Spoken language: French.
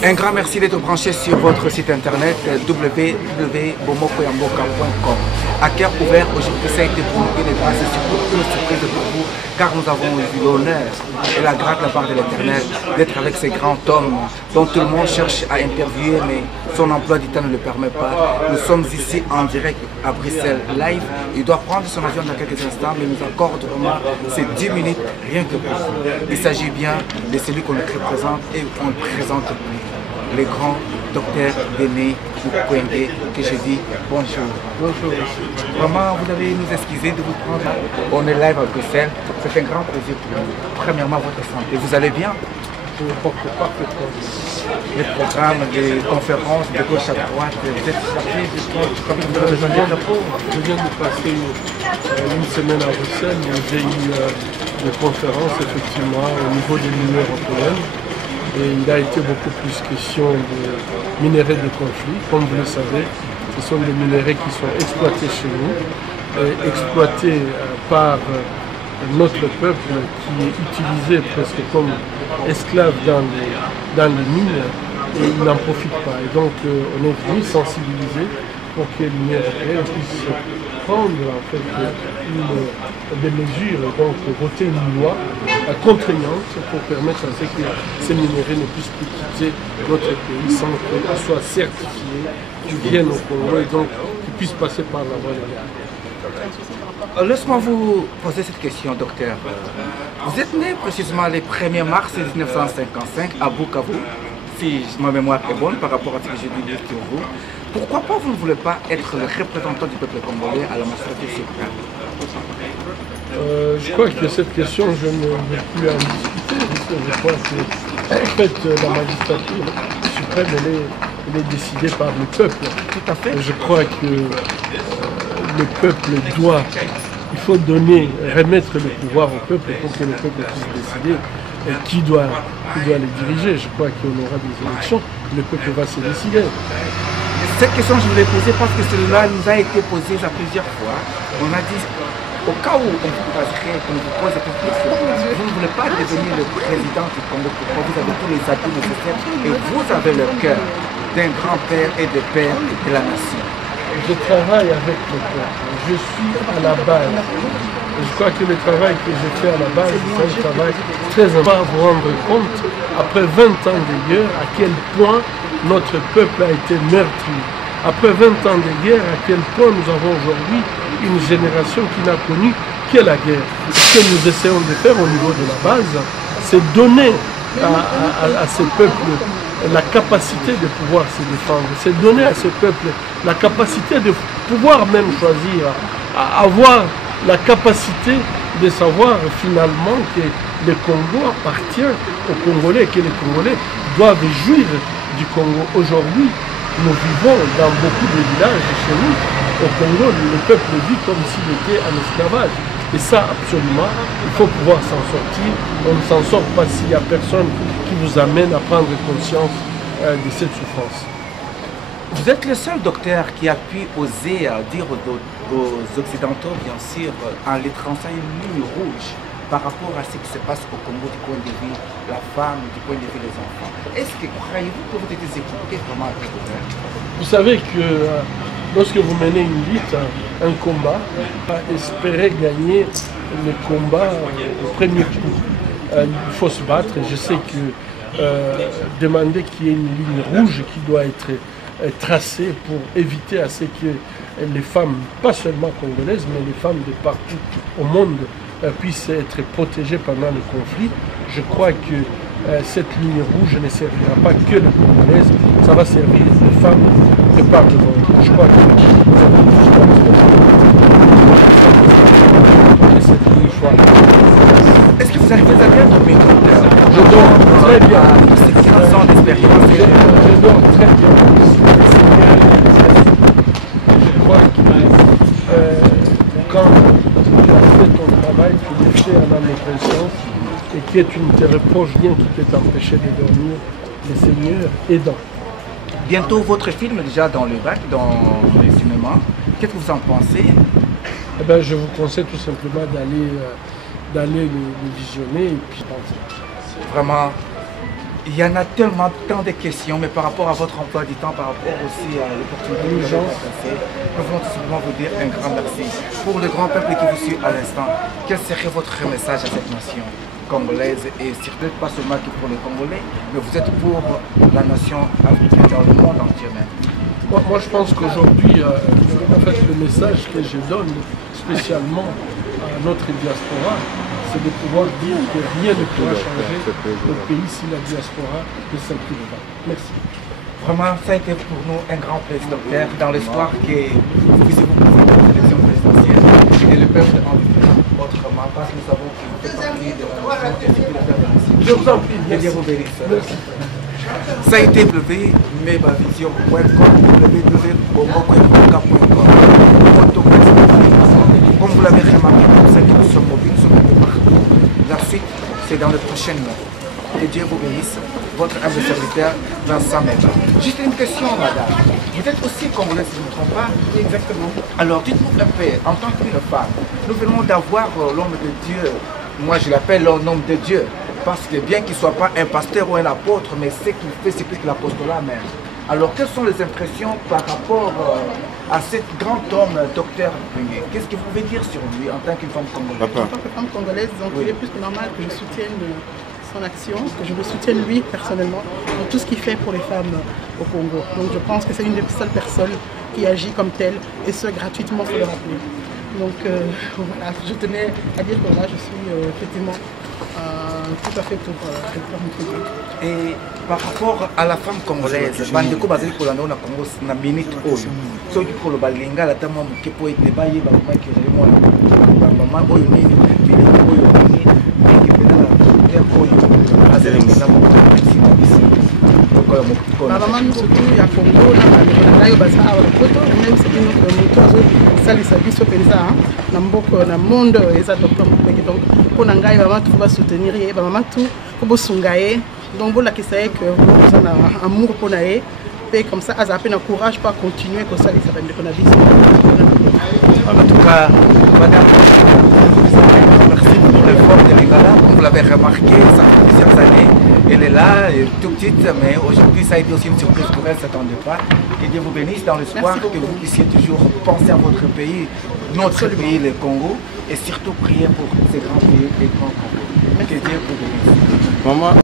Un grand merci d'être branché sur votre site internet www.bomokoyamboka.com. À cœur ouvert, aujourd'hui, ça a été pour nous une grâce et surtout une surprise pour vous, car nous avons eu l'honneur et la grâce de la part de l'Éternel d'être avec ces grands hommes dont tout le monde cherche à interviewer, mais son emploi du temps ne le permet pas. Nous sommes ici en direct à Bruxelles live. Il doit prendre son avion dans quelques instants, mais nous accorde vraiment ces 10 minutes rien que pour vous. Il s'agit bien de celui qu'on le représente et on le présente le grand docteur Déné Mukwege, que je dis bonjour. Bonjour. Vraiment, vous devez nous excuser de vous prendre. On est live à Bruxelles. C'est un grand plaisir pour nous. Premièrement, votre santé. Vous allez bien? Parfaitement. Les programmes, les conférences de gauche à droite, vous êtes chargé de comme vous avez besoin de repos. Je viens de passer une semaine à Bruxelles où j'ai eu des conférences effectivement au niveau de l'Union européenne. Et il a été beaucoup plus question de minerais de conflit. Comme vous le savez, ce sont des minerais qui sont exploités chez nous, exploités par notre peuple qui est utilisé presque comme esclave dans les mines et il n'en profite pas. Et donc on est venu sensibiliser pour que l'Union européenne puisse prendre en fait des mesures, donc voter une loi contraignante pour permettre à ce que ces minéraux ne puissent plus quitter notre pays sans qu'ils soient certifiés, qu'ils viennent au Congo et donc qu'ils puissent passer par la voie légale. Laisse-moi vous poser cette question, docteur. Vous êtes né précisément le 1er mars 1955 à Bukavu, si ma mémoire est bonne par rapport à ce que j'ai dit sur vous. Pourquoi pas vous ne voulez pas être le représentant du peuple congolais à la magistrature suprême? Je crois que cette question, je ne vais plus en discuter, parce que je crois que en fait, la magistrature suprême, elle est décidée par le peuple. Tout à fait. Je crois que le peuple doit, il faut remettre le pouvoir au peuple pour que le peuple puisse décider qui doit les diriger. Je crois qu'on aura des élections, le peuple va se décider. Cette question, je voulais poser parce que cela nous a été posé à plusieurs fois. On a dit, au cas où on vous poserait, on vous pose cette question, vous ne voulez pas devenir le président du Congo, pourquoi vous avez tous les atouts nécessaires et vous avez le cœur d'un grand-père et de père de la nation. Je travaille avec le peuple, je suis à la base. Je crois que le travail que je fais à la base, c'est un travail très important. Vous rendre compte, après 20 ans de guerre, à quel point notre peuple a été meurtri. Après 20 ans de guerre, à quel point nous avons aujourd'hui une génération qui n'a connu que la guerre. Ce que nous essayons de faire au niveau de la base, c'est donner à ce peuple la capacité de pouvoir se défendre. C'est donner à ce peuple la capacité de pouvoir même choisir, avoir la capacité de savoir finalement que le Congo appartient aux Congolais et que les Congolais doivent jouir du Congo. Aujourd'hui, nous vivons dans beaucoup de villages chez nous. Au Congo, le peuple vit comme s'il était en esclavage. Et ça, absolument, il faut pouvoir s'en sortir. On ne s'en sort pas s'il n'y a personne qui vous amène à prendre conscience de cette souffrance. Vous êtes le seul docteur qui a pu oser dire aux Occidentaux, bien sûr, en les traçant une ligne rouge par rapport à ce qui se passe au Congo du point de vue de la femme, du point de vue des enfants. Est-ce que croyez-vous que vous êtes écouté vraiment avec le docteur? Vous savez que lorsque vous menez une lutte, un combat, espérer gagner le combat au premier coup. Il faut se battre. Je sais que demander qu'il y ait une ligne rouge qui doit être tracée pour éviter à ce que les femmes, pas seulement congolaises, mais les femmes de partout au monde puissent être protégées pendant le conflit. Je crois que cette ligne rouge ne servira pas que les Congolaises, ça va servir les femmes de par le monde. Je crois que nous avons cette ligne soit. Est-ce que vous arrivez à bien dormir, docteur? Je dors très bien. C'est 15 ans d'expérience. Je dors très bien. Je crois que quand tu as fait ton travail, tu l'as fait en âme et conscience, et que tu ne te reproches rien qui peut t'empêcher de dormir, le Seigneur aidant. Bientôt votre film est déjà dans le bac, dans les cinémas. Qu'est-ce que vous en pensez? Eh bien, je vous conseille tout simplement d'aller le visionner et puis vraiment Il y en a tellement tant de questions, mais par rapport à votre emploi du temps, par rapport aussi à l'opportunité que vous avez passée, nous voulons tout simplement vous dire un grand merci. Pour le grand peuple qui vous suit à l'instant, quel serait votre message à cette nation congolaise et surtout pas seulement pour les Congolais, mais vous êtes pour la nation africaine dans le monde entier même? Moi, je pense qu'aujourd'hui, en fait, le message que je donne spécialement à notre diaspora, c'est de pouvoir dire que rien ne pourra changer le pays si la diaspora ne s'implique pas. Merci. Vraiment, ça a été pour nous un grand plaisir, docteur, dans l'espoir que vous puissiez vous présenter aux élections présidentielles et le peuple en autrement, parce que nous savons que vous faites partie de la nation. Je vous en prie, que Dieu vous bénisse. Ça a été www.mebavision.com, www.bongo.com. Comme vous l'avez remarqué, nous sommes mobiles, nous sommes un peu partout. La suite, c'est dans les prochaines mois. Que Dieu vous bénisse. Votre humble serviteur, Vincent Meba. Juste une question, madame. Vous êtes aussi congolaise, si je ne me trompe pas? Exactement. Alors, dites-nous un peu, en tant qu'une femme, nous venons d'avoir l'homme de Dieu. Moi, je l'appelle l'homme de Dieu. Parce que bien qu'il ne soit pas un pasteur ou un apôtre, mais ce qu'il fait, c'est plus que l'apostolat même. Alors, quelles sont les impressions par rapport à cet grand homme, docteur Bungé? Qu'est-ce que vous pouvez dire sur lui en tant qu'une femme congolaise? En tant que femme congolaise, donc il est plus que normal que je soutienne son action, que je le soutienne lui personnellement dans tout ce qu'il fait pour les femmes au Congo. Donc je pense que c'est une des seules personnes qui agit comme telle, et ce gratuitement, il faut le rappeler. Donc voilà, je tenais à dire que là je suis effectivement tout à fait pour mon Congo. Et par rapport à la femme congolaise, bandeko bazali kolanda na Congo na minute oyo soki kolo balinga la tamo muke po ete baye ba mama ki remo na mama oyo nini biloko oyo nini ki pena na terre oyo azali na mo na bisi maman surtout ya Congo na ngayo baza awa poto même c'est une autre moto azo salisa biso penza na mboko na monde eza docteur Mukwege. Donc pona ngayo maman tu va soutenir ye ba maman tu ko bosunga ye. Donc voilà qui c'est que vous avez un amour pour naé et comme ça à peine courage pour continuer comme ça les ça de qu'on a dit. En tout cas, madame, merci pour l'effort de Lingala. Comme vous l'avez remarqué, ça fait plusieurs années. Elle est là, tout petite, mais aujourd'hui ça a été aussi une surprise pour elle, ne s'attendait pas. Que Dieu vous bénisse dans l'espoir que vous puissiez toujours penser à votre pays, notre pays, le Congo, et surtout prier pour ces grands pays, les grands Congo. Que Dieu vous bénisse. Maman.